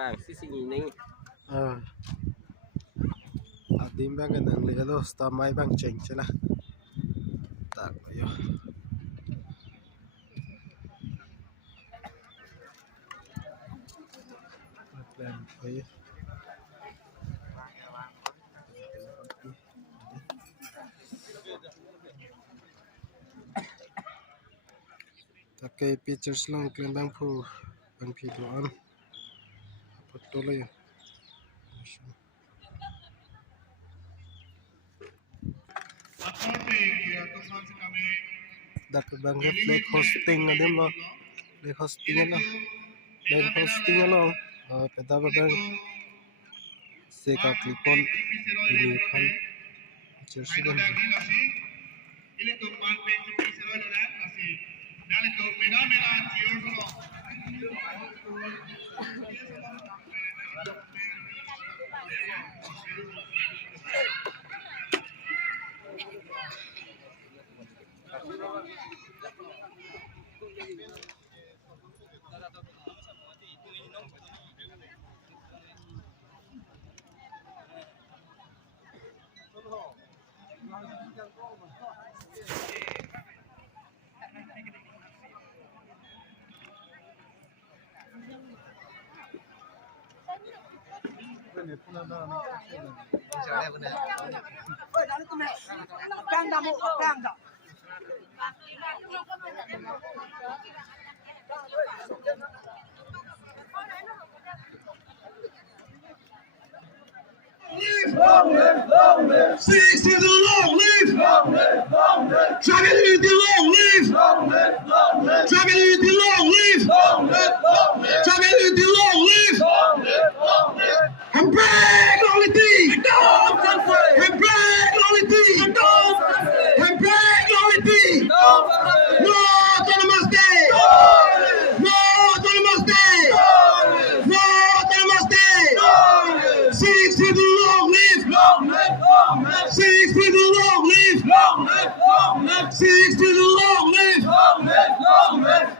bang sisi ini adim bang kan nang lihat los tamai bang ceng cina tak yo plan koi takai pictures long klan bang pu bang pi doan foto lo ya dak bang flag hosting adim lo flag hosting lo peta bang seka klipon ini kan pictures lo Ele to man pe to pisero la asi dale to mera tior solo Long live, six to the long live, dragon in the long live, dragon in the long live, dragon in the long live, and brag only thing, and brag only thing, and brag only thing, no autonomous day, no autonomous day, no autonomous day, six to the long live. Six to the long live, six to the long live,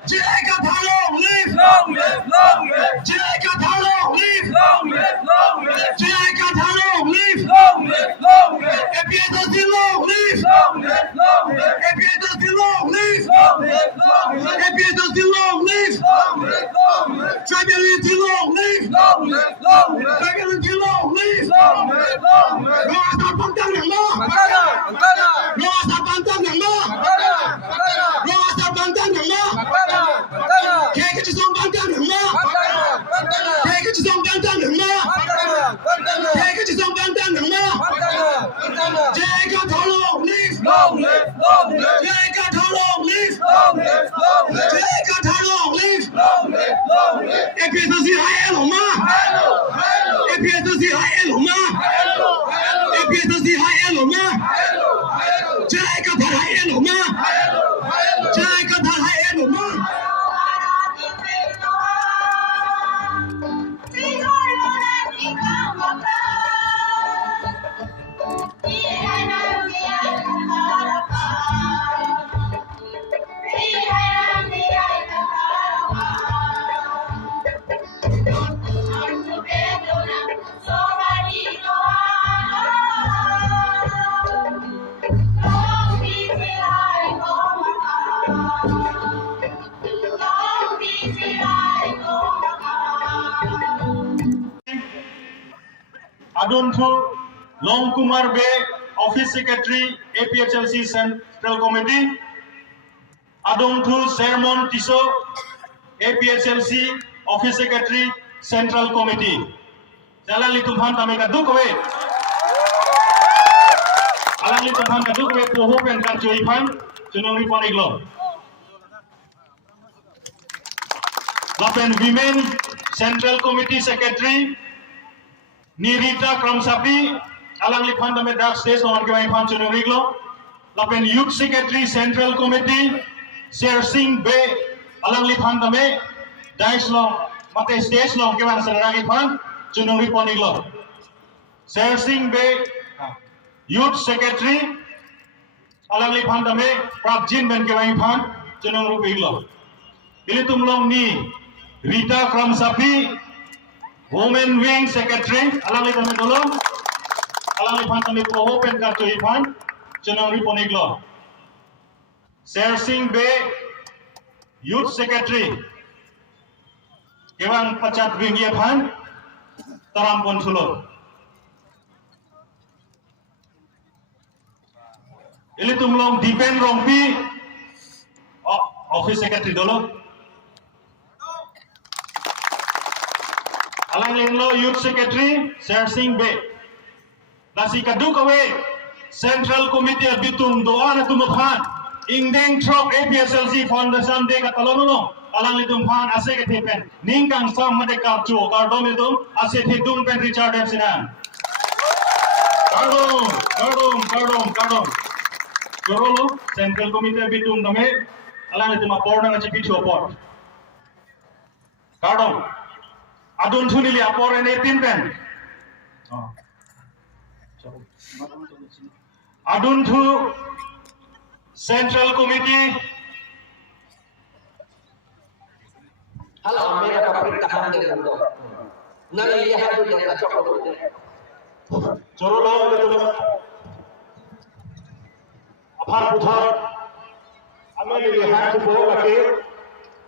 Jacob how long live, Jacob how long live, Jacob how long live, et puis dans the long live, et puis dans the long live, et puis dans the long live, Tribulity long live, Tribulity long live, Rasta pantang yang lo, Rasta pantang yang lo, Rasta pantang yang lo, Keke cisong pantang yang lo, Keke cisong pantang yang lo, Keke cisong pantang yang lo, Jacob how long live, Jacob how long live, Jacob how long live, et puis dans the high hello ma, et puis dans the high hello ma. Et puis dans the high hello ma, Jacob that high hello ma, Jacob that high hello ma. Adonto Long Kumar Bay, Office Secretary, APHLC Central Committee. Adonto Sermon Tiso, APHLC Office Secretary, Central Committee. Jalan litumhan kami kaduk kowe. Alang litumhan kaduk kowe poho pen karjo ipan, junong ripon iglo. Lapen Women Central Committee Secretary, Nirita Kramsapi, alang lipan tame dark stage lawan ke ipan junong iglo. Lapen Youth Secretary Central Committee, Sher Singh Be, alang lipan tame dice long mate stage long ke ipan saudara ipan junong ripon iglo. Sher Singh Be, Youth Secretary, alang lipan tame Prabjin ben ke ipan junong rup iglo. Ili tumlong ni Rita Kramsapi, Women Wing Secretary, alang li kami dulu. Alang li pan kami poho pen kartu ipan. Cenang ri poniglo. Sher Singh Bay, Youth Secretary. Kewang pacat wing ye pan. Taram pon sulo. Ili tumlong Dipen Rompi, Office Secretary dulu. Alang Linglo Youth Secretary Sher Singh Bay. Nasi Kadukawe Central Committee Bitung Doa na tumuphan. Ingdeng Trok APSLC Foundation de Katalono. Alang litum phan ase ke thipen. Ningkang sam made karchu kardom litum ase thitung pen Richard F. Sinan. Kardom. Korolo Central Committee Bitung dame alang litum apor na chipichu apor. Kardom. Adun thunili apor en 18 pen. Adun thu Central Committee. Halo, mereka pemerintahan dengan itu. Nang lihat itu dia cokok itu. Corolo itu apar putar. Amal lihat itu lagi.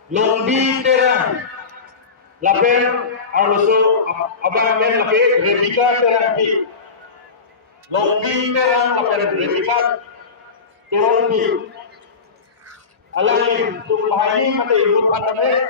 Lombi terang. Lapen also abang men lagi replika terang di. Lombi terang lapen replika turun di. Alang itu bahaya mati ikut pandai.